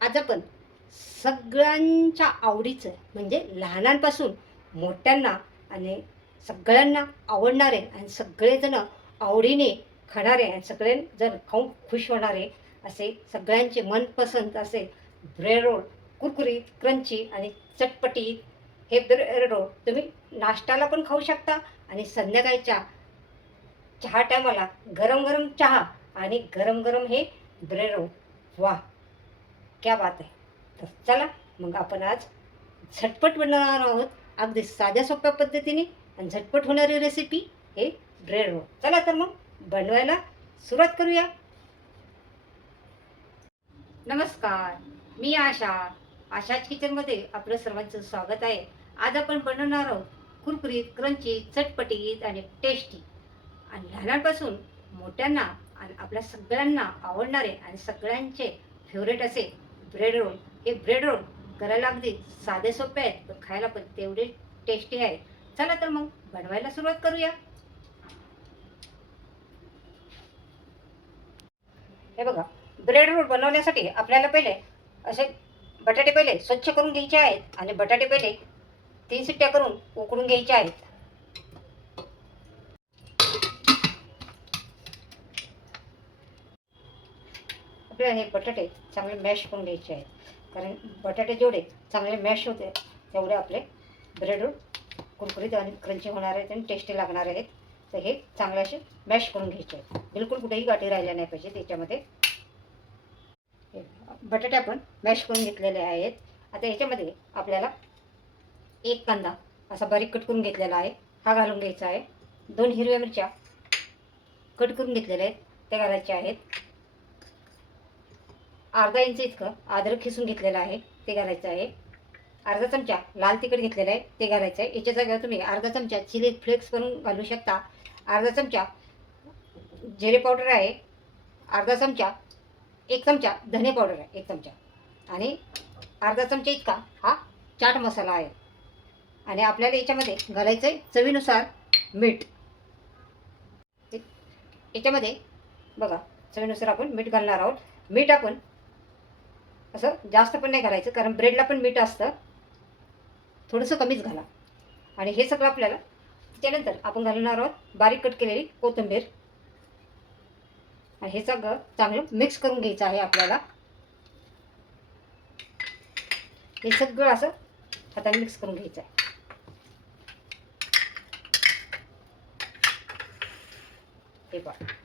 आज आपण सगळ्यांच्या आवडीचं म्हणजे लहानांपासून मोठ्यांना आणि सगळ्यांना आवडणारे आणि सगळेजण आवडीने खाणारे आणि सगळे जण खाऊन खुश होणारे असे सगळ्यांचे मनपसंत असे ब्रेड रोल कुरकुरीत क्रंची आणि चटपटीत हे ब्रेड रोल तुम्ही नाश्त्याला पण खाऊ शकता आणि संध्याकाळच्या चहा टायमाला गरम गरम चहा आणि गरम गरम हे ब्रेड रोल वा क्या बात आहे. तर चला मग आपण आज झटपट बनवणार आहोत अगदी साध्या सोप्या पद्धतीने आणि झटपट होणारी रेसिपी हे ब्रेड रोल. चला तर मग बनवायला सुरुवात करूया. नमस्कार, मी आशाच किचनमध्ये आपलं सर्वांचं स्वागत आहे. आज आपण बनवणार आहोत कुरकुरीत क्रंची चटपटीत आणि टेस्टी आणि लहानांपासून मोठ्यांना आणि आपल्या सगळ्यांना आवडणारे आणि सगळ्यांचे फेवरेट असे ब्रेड रोल. हे ब्रेड रोल करायला अगदी साधे सोपे आहेत पण खायला पण तेवढे टेस्टी आहे. चला तर मग बनवायला सुरुवात करूया. हे बघा, ब्रेड रोल बनवण्यासाठी आपल्याला पहिले असे बटाटे पहिले स्वच्छ करून घ्यायचे आहेत आणि बटाटे पहिले 3 शिट्ट्या करून उकडून घ्यायचे आहेत. आपल्याला हे बटाटे चांगले मॅश करून घ्यायचे आहेत कारण बटाटे जेवढे चांगले मॅश होते तेवढे आपले ब्रेड रोल कुरकुरीत आणि क्रंची होणार आहेत आणि टेस्टी लागणार आहेत. तर हे चांगले असे मॅश करून घ्यायचे आहेत. बिलकुल कुठेही गाठी राहिल्या नाही पाहिजे त्याच्यामध्ये. बटाटे आपण मॅश करून घेतलेले आहेत. आता याच्यामध्ये आपल्याला एक कांदा असा बारीक कट करून घेतलेला आहे, हा घालून घ्यायचा आहे. 2 हिरव्या मिरच्या कट करून घेतलेल्या आहेत त्या घालायच्या आहेत. अर्धा इंच इतकं अद्रक खिसून घेतलेलं आहे ते घालायचं आहे. अर्धा चमचा लाल तिखट घेतलेलं आहे ते घालायचं आहे. याच्या जागेवर तुम्ही अर्धा चमचा चिली फ्लेक्स करून घालू शकता. अर्धा चमचा जिरे पावडर आहे. अर्धा चमचा 1 चमचा धने पावडर आहे 1 चमचा आणि अर्धा चमचा इतका हा चाट मसाला आहे. आणि आपल्याला याच्यामध्ये घालायचं आहे चवीनुसार मीठ. याच्यामध्ये बघा चवीनुसार आपण मीठ घालणार आहोत. मीठ आपण असं जास्त पण नाही घालायचं कारण ब्रेडला पण मीठ असतं, थोडंसं कमीच घाला. आणि हे सगळं आपल्याला त्यानंतर आपण घालणार आहोत बारीक कट केलेली कोथिंबीर आणि हे सगळं चांगलं मिक्स करून घ्यायचं आहे आपल्याला. हे सगळं असं हाताने मिक्स करून घ्यायचं आहे. हे पहा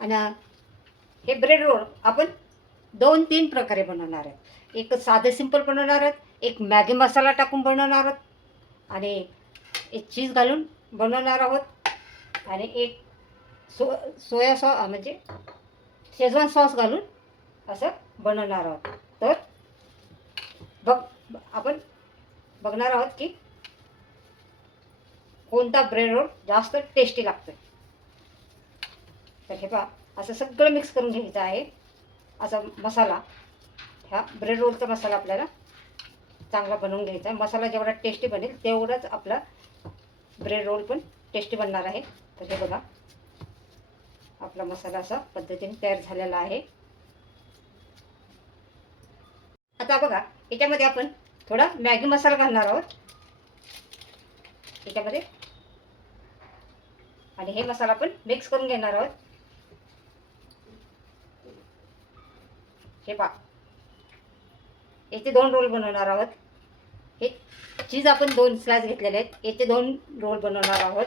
आणि हे ब्रेड रोल आपण 2-3 प्रकारे बनवणार आहे. एक साधे सिंपल बनवणार आहेत, एक मॅगी मसाला टाकून बनवणार आहोत आणि एक चीज घालून बनवणार आहोत आणि एक सोया सॉस म्हणजे शेजवान सॉस घालून असं बनवणार आहोत. तर आपण बघणार आहोत की कोणता ब्रेड रोल जास्त टेस्टी लागतो. तर हे पहा असं सगळं मिक्स करून घ्यायचं आहे. असा मसाला ह्या ब्रेड रोलचा मसाला आपल्याला चांगला बनवून घ्यायचा आहे. मसाला जेवढा टेस्टी बनेल तेवढाच आपला ब्रेड रोल पण टेस्टी बनणार आहे. तर हे बघा आपला मसाला असा पद्धतीने तयार झालेला आहे. आता बघा याच्यामध्ये आपण थोडा मॅगी मसाला घालणार आहोत याच्यामध्ये आणि हे मसाला आपण मिक्स करून घेणार आहोत. हे पहा याचे 2 रोल बनवणार आहोत. हे चीज आपण 2 स्लाइस घेतलेले आहेत, याचे 2 रोल बनवणार आहोत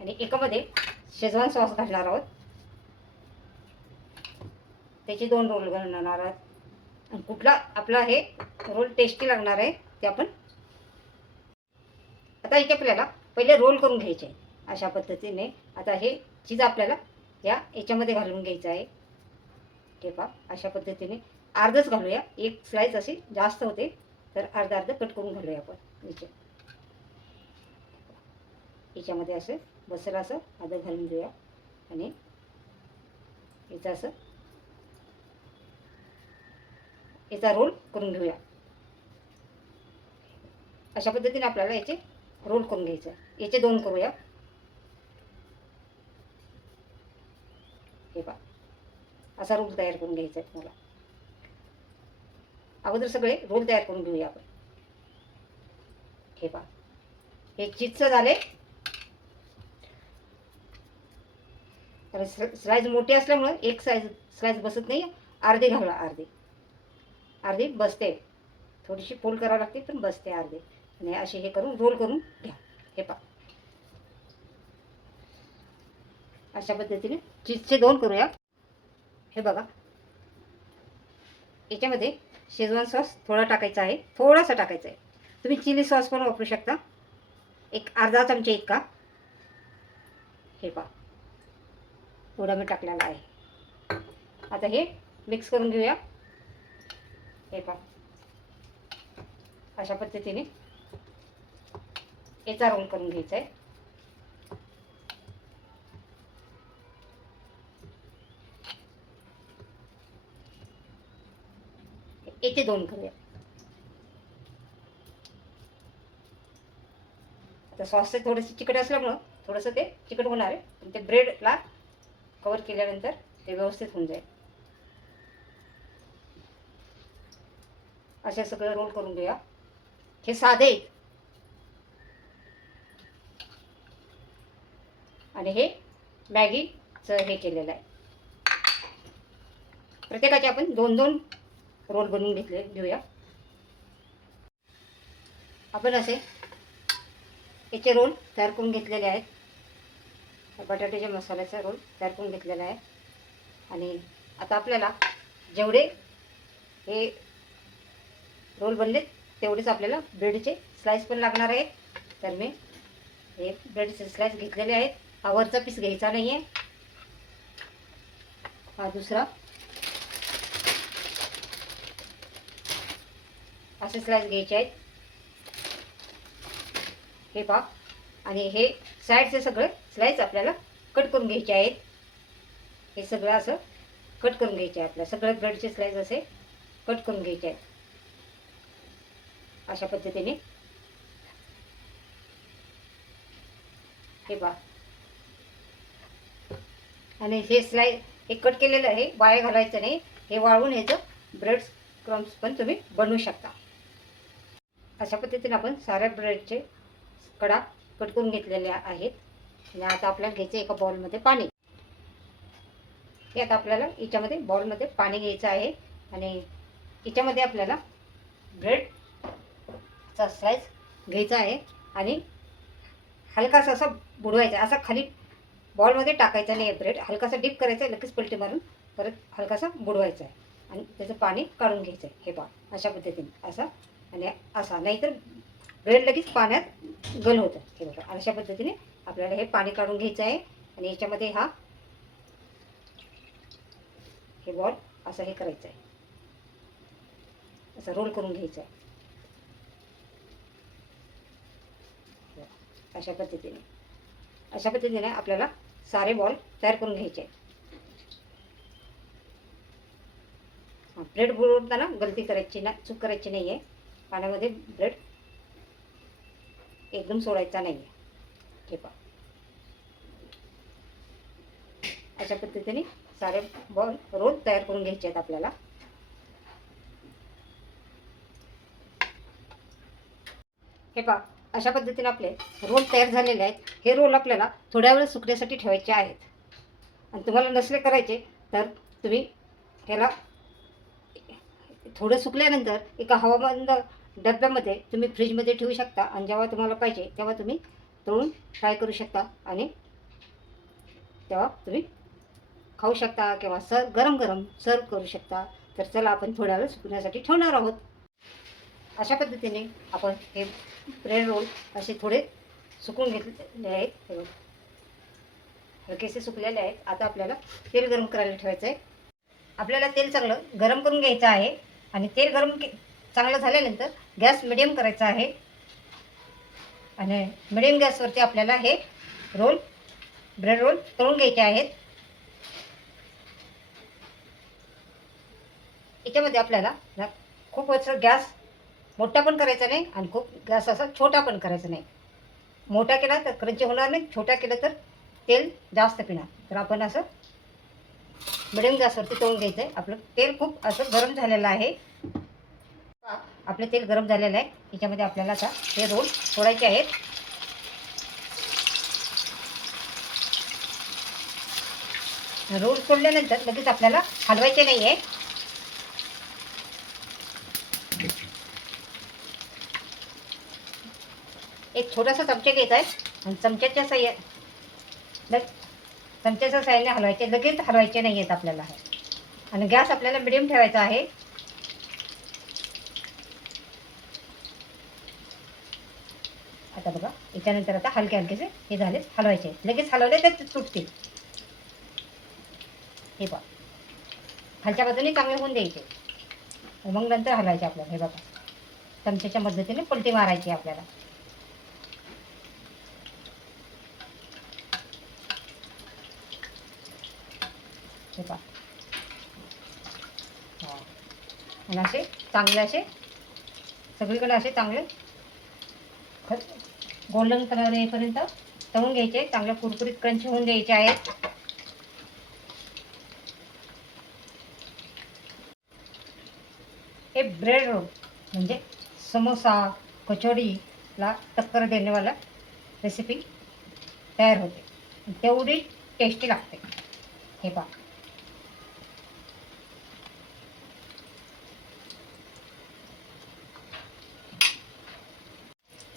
आणि एकामध्ये शेजवान सॉस घालणार आहोत, त्याचे 2 रोल बनवणार आहोत. आणि कुठला आपला हे रोल टेस्टी लागणार आहे ते आपण आता इथे आपल्याला पहिले रोल करून घ्यायचे आहे अशा पद्धतीने. आता हे चीज आपल्याला याच्यामध्ये घालून घ्यायचं आहे. हे पहा अशा पद्धतीने अर्धच घालूया, एक स्लाइस अशी जास्त होते तर अर्धा अर्ध कट करून घालूया आपण याच्यामध्ये असं बसेल असं अर्धं घालून देऊया आणि याचं असं याचा रोल करून घेऊया. अशा पद्धतीने आपल्याला याचे रोल करून घ्यायचं. याचे 2 करूया. असा रोल तयार करून घ्यायचा आहे तुम्हाला. अगोदर सगळे रोल तयार करून घेऊया आपण. हे पहा, हे चीजचं झाले. तर स्लाइस मोठी असल्यामुळं एक स्लाइस बसत नाही, अर्धी घाला. अर्धी बसते, थोडीशी फोल्ड करावी लागते पण बसते अर्धी. आणि असे हे करून रोल करून घ्या. हे पहा, अशा पद्धतीने चीजचे 2 करूया. हे बघा, याच्यामध्ये शेजवान सॉस थोडा टाकायचा आहे, थोडासा टाकायचा आहे. तुम्ही चिली सॉस पण वापरू शकता, एक अर्धा चमचा इतका. हे पहा, थोडा मी टाकलेला आहे. आता हे मिक्स करून घेऊया. हे पहा, अशा पद्धतीने याचा रोल करून घ्यायचा आहे. याचे 2 करूया. आता सॉसचे थोडेसे चिकट असल्यामुळं थोडंसं ते चिकट होणार आहे, पण ते ब्रेडला कवर केल्यानंतर ते व्यवस्थित होऊन जाईल. असे सगळं रोल करून घेऊया. हे साधे आहेत आणि हे मॅगीचं हे केलेलं आहे. प्रत्येकाचे आपण 2-2 रोल बनवून घेऊया. आपण असे याचे रोल तयार करून घेतलेले आहेत. बटाट्याच्या मसाल्याचा रोल तयार करून घेतलेला आहे. आणि आता आपल्याला जेवढे हे रोल बनले तेवढेच आपल्याला ब्रेडचे स्लाइस पण लागणार आहेत. तर मी हे ब्रेडचे स्लाइस घेतलेले आहेत. हा वरचा पीस घ्यायचा नाही आहे, हा दुसरा. असे स्लाइस घ्यायचे आहेत. हे पहा, आणि हे साईडचे सगळे स्लाइस आपल्याला कट करून घ्यायचे आहेत. हे सगळं असं कट करून घ्यायचे आहे. आपल्याला सगळे ब्रेडचे स्लाइस असे कट करून घ्यायचे आहेत अशा पद्धतीने. हे पहा, आणि हे स्लाइस हे कट केलेलं आहे, वाया घालायचं नाही. हे वाळवून ह्याचं ब्रेड क्रम्स पण तुम्ही बनवू शकता. अशा पद्धतीने आपण साऱ्या ब्रेडचे कडा कट करून घेतलेल्या आहेत. आणि आता आपल्याला घ्यायचं एका बाउलमध्ये पाणी. यात आपल्याला याच्यामध्ये बाउलमध्ये पाणी घ्यायचं आहे आणि याच्यामध्ये आपल्याला ब्रेडचा स्लाइस घ्यायचा आहे आणि हलकासा असा बुडवायचा. असा खाली बॉलमध्ये टाकायचा नाही आहे ब्रेड, हलकासा डिप करायचा आहे, लगेच पलटी मारून परत हलकासा बुडवायचा आहे आणि त्याचं पाणी काढून घ्यायचं आहे. हे पहा, अशा पद्धतीने असा आणि असा, नाहीतर ब्रेड लगेच पाण्यात गल होतं. हे बघा, अशा पद्धतीने आपल्याला हे पाणी काढून घ्यायचं आहे. आणि याच्यामध्ये हे बॉल असं हे करायचं आहे, असं रोल करून घ्यायचं आहे अशा पद्धतीने आपल्याला सारे बॉल तयार करून घ्यायचे आहेत. ब्रेड बुडवताना गलती करायची ना, चूक करायची नाही आहे. पाण्यामध्ये ब्रेड एकदम सोडायचा नाही आहे. हे पहा, अशा पद्धतीने सारे बॉल रोल तयार करून घ्यायचे आहेत आपल्याला. हे पहा, अशा पद्धतीने आपले रोल तयार झालेले आहेत. हे रोल आपल्याला थोड्या वेळ सुकण्यासाठी ठेवायचे आहेत. आणि तुम्हाला नसले करायचे तर तुम्ही ह्याला थोडं सुकल्यानंतर एका हवाबंद डब्यामध्ये तुम्ही फ्रीजमध्ये ठेवू शकता. आणि जेव्हा तुम्हाला पाहिजे तेव्हा तुम्ही तळून फ्राय करू शकता आणि तेव्हा तुम्ही खाऊ शकता किंवा गरम गरम सर्व करू शकता. तर चला, आपण थोड्या वेळ सुकण्यासाठी ठेवणार आहोत. अशा पद्धतीने आपण हे ब्रेड रोल असे थोडे सुकून घेतलेले आहेत. हे बघा, हलकेसे सुकलेले आहेत. आता आपल्याला तेल गरम करायला ठेवायचं आहे. आपल्याला तेल चांगलं गरम करून घ्यायचं आहे. आणि तेल चांगलं झाल्यानंतर गॅस मिडियम करायचा आहे. आणि मिडियम गॅसवरती आपल्याला हे ब्रेड रोल तळून घ्यायचे आहेत. याच्यामध्ये आपल्याला खूप असं गॅस मोठा पण करायचा नाही आणि खूप गॅस असा छोटा पण करायचा नाही. मोठा केला तर क्रंची होणार नाही, छोटा केला तर तेल जास्त पिणार. तर आपण असं मिडियम गॅसवरती तळून घ्यायचं आहे. आपलं तेल खूप असं गरम झालेलं आहे. आपलं तेल गरम झालेलं आहे. याच्यामध्ये आपल्याला आता हे रोल सोडायचे आहेत. रोल सोडल्यानंतर लगेच आपल्याला हलवायचे नाही आहे. एक छोटासा चमचा घ्यायचा आहे आणि चमच्याच्या साहाय्याने हलवायचे, लगेच हलवायचे नाही आहेत आपल्याला. आणि गॅस आपल्याला मिडियम ठेवायचा आहे. आता बघा, याच्यानंतर आता हलके हलकेसे हे झाले हलवायचे, लगेच हलवले तर तुटतील. हे बघा, खालच्या बाजूने चांगले होऊन द्यायचे, मग नंतर हलवायचे आपल्याला. हे बघा, चमच्याच्या मदतीने पलटी मारायची आपल्याला. हे पहा, आणि असे चांगले असे सगळीकडे असे चांगले गोल्डन कलर येईपर्यंत तळून घ्यायचे. चांगले कुरकुरीत क्रंची होऊन द्यायचे आहेत. हे ब्रेड रोल म्हणजे समोसा कचोरीला टक्कर देण्यावाला रेसिपी तयार होते, तेवढी टेस्टी लागते. हे पहा,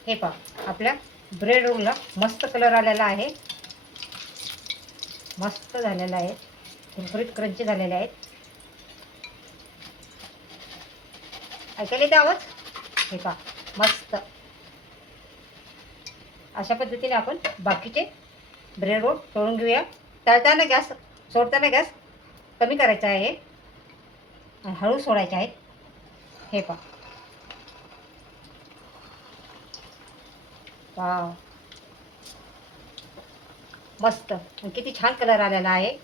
हे पहा, आपल्या ब्रेड रोलला मस्त कलर आलेला आहे, मस्त झालेला आहे, कुरकुरीत क्रंची झालेले आहेत. ऐकायला येते आवाज? हे पहा, मस्त. अशा पद्धतीने आपण बाकीचे ब्रेड रोल तळून घेऊया. तळताना गॅस, सोडताना गॅस कमी करायचा आहे आणि हळू सोडायचे आहेत. हे पहा, वाव, मस्त. किती छान कलर आलेला आहे.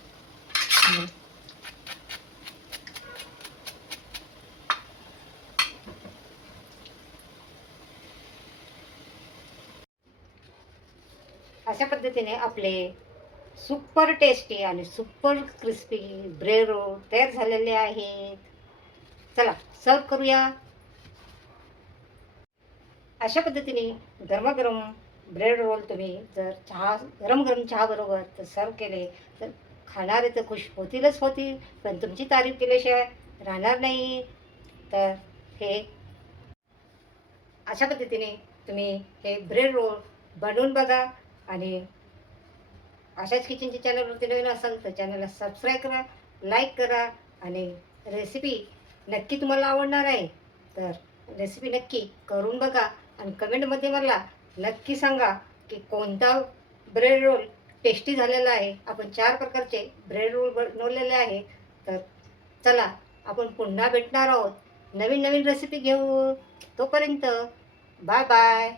अशा पद्धतीने आपले सुपर टेस्टी आणि सुपर क्रिस्पी ब्रेड रोल तयार झालेले आहेत. चला सर्व करूया. अशा पद्धतीने गरमागरम ब्रेड रोल तुम्ही जर गरम गरम चहाबरोबर तर सर्व केले तर खाणारे तर खुश होतील, पण तुमची तारीफ केल्याशिवाय राहणार नाही. तर हे अशा पद्धतीने तुम्ही हे ब्रेड रोल बनवून बघा. आणि अशाच किचनच्या चॅनलवरती नवीन असाल तर चॅनलला सबस्क्राईब करा, लाईक करा. आणि रेसिपी नक्की तुम्हाला आवडणार आहे, तर रेसिपी नक्की करून बघा आणि कमेंटमध्ये मला नक्की सांगा की कोणता ब्रेड रोल टेस्टी झालेला आहे. आपण 4 प्रकारचे ब्रेड रोल बनवलेले आहे. तर चला, आपण पुन्हा भेटणार आहोत नवीन नवीन रेसिपी घेऊन. तोपर्यंत बाय बाय.